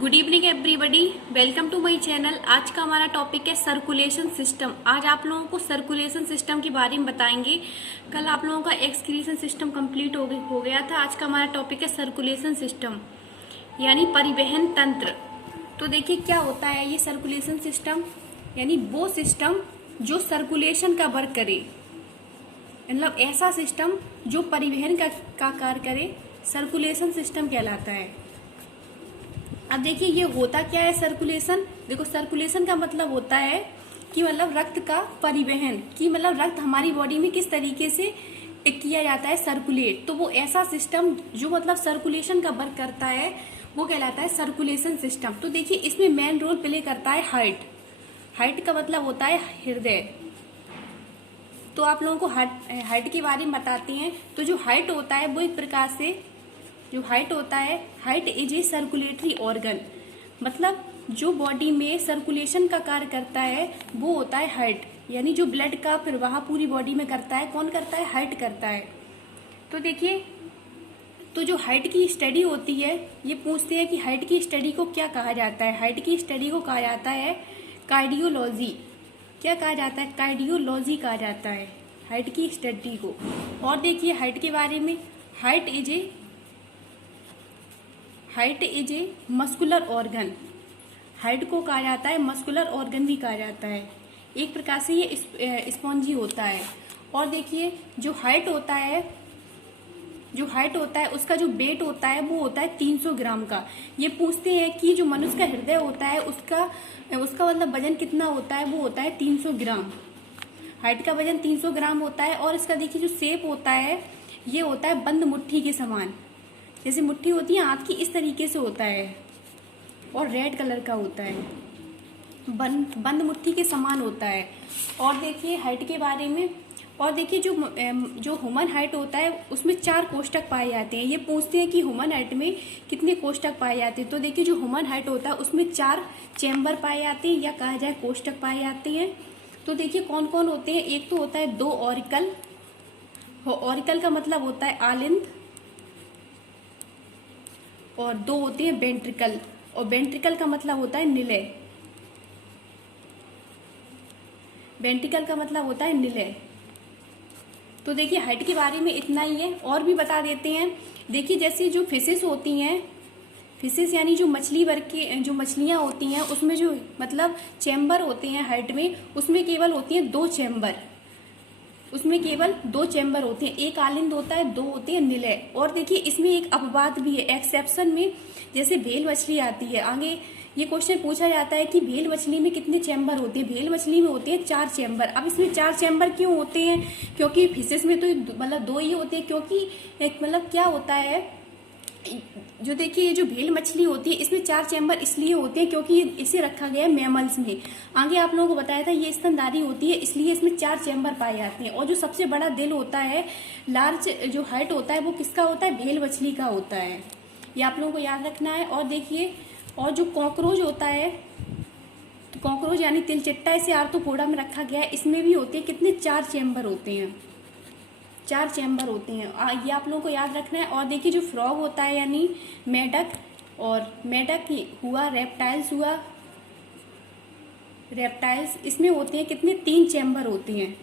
Good evening everybody, welcome to my channel. आज का हमारा टॉपिक है सर्कुलेशन सिस्टम। आज आप लोगों को सर्कुलेशन सिस्टम के बारे में बताएंगे। कल आप लोगों का एक्सक्रीशन सिस्टम कंप्लीट हो गया था। आज का हमारा टॉपिक है सर्कुलेशन सिस्टम यानी परिवहन तंत्र। तो देखिए क्या होता है ये सर्कुलेशन सिस्टम, यानी वो सिस्टम जो सर्कुलेशन का वर्क करे, मतलब ऐसा सिस्टम जो परिवहन का कार्य करे, सर्कुलेशन सिस्टम कहलाता है। अब देखिए ये होता क्या है सर्कुलेशन। देखो सर्कुलेशन का मतलब होता है कि मतलब रक्त का परिवहन, कि मतलब रक्त हमारी बॉडी में किस तरीके से किया जाता है सर्कुलेट। तो वो ऐसा सिस्टम जो मतलब सर्कुलेशन का वर्क करता है वो कहलाता है सर्कुलेशन सिस्टम। तो देखिए इसमें मेन रोल प्ले करता है हार्ट। हार्ट का मतलब होता है हृदय। तो आप लोगों को हार्ट के बारे में बताते हैं। तो जो हार्ट होता है वो एक प्रकार से जो हार्ट होता है, heart is a circulatory organ, मतलब जो बॉडी में सर्कुलेशन का कार्य करता है वो होता है हार्ट। यानी जो ब्लड का प्रवाह पूरी बॉडी में करता है, कौन करता है? हार्ट करता है। तो देखिए, तो जो हार्ट की स्टडी होती है, ये पूछते हैं कि हार्ट की स्टडी को क्या कहा जाता है। हार्ट की स्टडी को कहा जाता है कार्डियोलॉजी। क्या कहा जाता है? कार्डियोलॉजी कहा जाता है हार्ट की स्टडी को। और देखिए हार्ट के बारे में, heart is a muscular organ. Heart को कहा जाता है मस्कुलर ऑर्गन भी कहा जाता है। एक प्रकार से ये स्पॉन्जी होता है। और देखिए जो हार्ट होता है उसका जो वेट होता है वो होता है 300 ग्राम का। ये पूछते हैं कि जो मनुष्य का हृदय होता है उसका मतलब वजन कितना होता है? वो होता है 300 ग्राम। हार्ट का वजन 300 ग्राम होता है। और इसका देखिए जो शेप होता है ये होता है बंद मुट्ठी के समान। जैसे मुट्ठी होती है हाथ की, इस तरीके से होता है और रेड कलर का होता है, बंद मुट्ठी के समान होता है। और देखिए हार्ट के बारे में, और देखिए जो ह्यूमन हार्ट होता है उसमें 4 कोष्ठक पाए जाते हैं। ये पूछते हैं कि ह्यूमन हार्ट में कितने कोष्ठक पाए जाते हैं। तो देखिए जो ह्यूमन हार्ट होता है उसमें 4 चैम्बर पाए जाते हैं या कहा जाए कोष्ठक पाए जाते हैं। तो देखिए कौन कौन होते हैं। एक तो होता है 2 ऑरिकल। ऑरिकल का मतलब होता है आलिंद, और 2 होते हैं वेंट्रिकल, और वेंट्रिकल का मतलब होता है निलय। वेंट्रिकल का मतलब होता है निलय। तो देखिए हार्ट के बारे में इतना ही है। और भी बता देते हैं। देखिए जैसे जो फिशेस होती हैं, फिशेस यानी जो मछली वर्ग की जो मछलियां होती हैं उसमें जो मतलब चैम्बर होते हैं हार्ट में, उसमें केवल होती हैं 2 चैम्बर। उसमें केवल 2 चैम्बर होते हैं, एक आलिंद होता है, 2 होते हैं निलय। और देखिए इसमें एक अपवाद भी है एक्सेप्शन में, जैसे भेल मछली आती है। आगे ये क्वेश्चन पूछा जाता है कि भेल मछली में कितने चैम्बर होते हैं। भेल मछली में होते हैं 4 चैम्बर। अब इसमें 4 चैम्बर क्यों होते हैं? क्योंकि फिशेस में तो मतलब 2 ही होते हैं। क्योंकि एक मतलब क्या होता है, जो देखिए ये जो भेल मछली होती है इसमें 4 चैम्बर इसलिए होते हैं क्योंकि इसे रखा गया है मैमल्स में। आगे आप लोगों को बताया था ये स्तनधारी होती है, इसलिए इसमें 4 चैम्बर पाए जाते हैं। और जो सबसे बड़ा दिल होता है, लार्ज जो हार्ट होता है, वो किसका होता है? भेल मछली का होता है। ये आप लोगों को याद रखना है। और देखिए, और जो कॉकरोच होता है, तो कॉकरोच यानी तिलचिट्टा, इसे आर्थ्रोपोडा में रखा गया है। इसमें भी होते हैं कितने? 4 चैम्बर होते हैं। 4 चैम्बर होते हैं, ये आप लोगों को याद रखना है। और देखिए जो फ्रॉग होता है यानी मेढक, और मेढक हुआ, रेप्टाइल्स, इसमें होते हैं कितने? 3 चैम्बर होते हैं।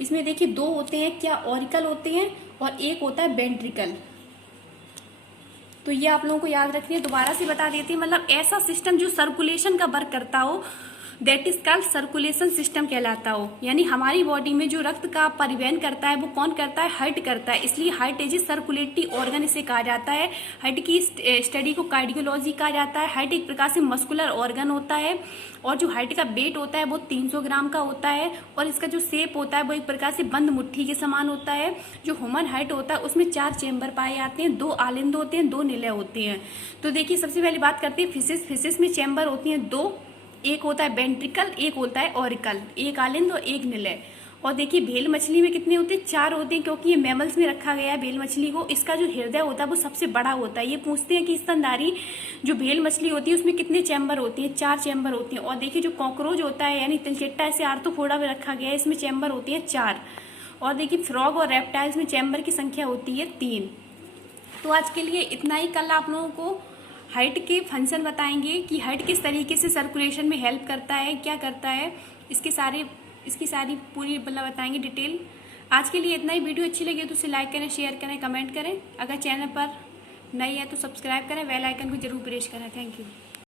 इसमें देखिए 2 होते हैं क्या? ऑरिकल होते हैं, और एक होता है वेंट्रिकल। तो ये आप लोगों को याद रखनी है। दोबारा से बता देती है, मतलब ऐसा सिस्टम जो सर्कुलेशन का वर्क करता हो, that is called circulation system कहलाता हो। यानी हमारी बॉडी में जो रक्त का परिवहन करता है वो कौन करता है? हार्ट करता है। इसलिए heart is a circulatory organ इसे कहा जाता है। हार्ट की स्टडी को कार्डियोलॉजी कहा जाता है। हार्ट एक प्रकार से मस्कुलर ऑर्गन होता है। और जो हार्ट का वेट होता है वो 300 ग्राम का होता है। और इसका जो शेप होता है वो एक प्रकार से बंद मुट्ठी के समान होता है। जो ह्यूमन हार्ट होता है उसमें 4 चैम्बर पाए जाते हैं, 2 आलिंद होते हैं, 2 निलय होते हैं। तो देखिए सबसे पहले बात करते हैं फिशेस में चैम्बर होती हैं 2, एक होता है वेंट्रिकल, एक होता है ऑरिकल, एक आलिंद और एक निलय। और देखिए भेल मछली में कितने होते हैं? 4 होते हैं, क्योंकि ये मैमल्स में रखा गया है भेल मछली को। इसका जो हृदय होता है वो सबसे बड़ा होता है। ये पूछते हैं कि स्तनधारी जो भेल मछली होती है उसमें कितने चैम्बर होती है? 4 चैम्बर होती है। और देखिए जो कॉकरोच होता है यानी तिलचिट्टा, इसे आर्थ्रोपोडा में रखा गया है, इसमें चैम्बर होती है 4। और देखिए फ्रॉग और रेप्टाइल्स में चैम्बर की संख्या होती है 3। तो आज के लिए इतना ही। कल आप लोगों को हार्ट के फंक्शन बताएंगे कि हार्ट किस तरीके से सर्कुलेशन में हेल्प करता है, क्या करता है, इसकी सारी पूरी मतलब बताएंगे डिटेल। आज के लिए इतना ही। वीडियो अच्छी लगी तो उसे लाइक करें, शेयर करें, कमेंट करें। अगर चैनल पर नई है तो सब्सक्राइब करें, बेल आइकन को जरूर प्रेस करें। Thank you.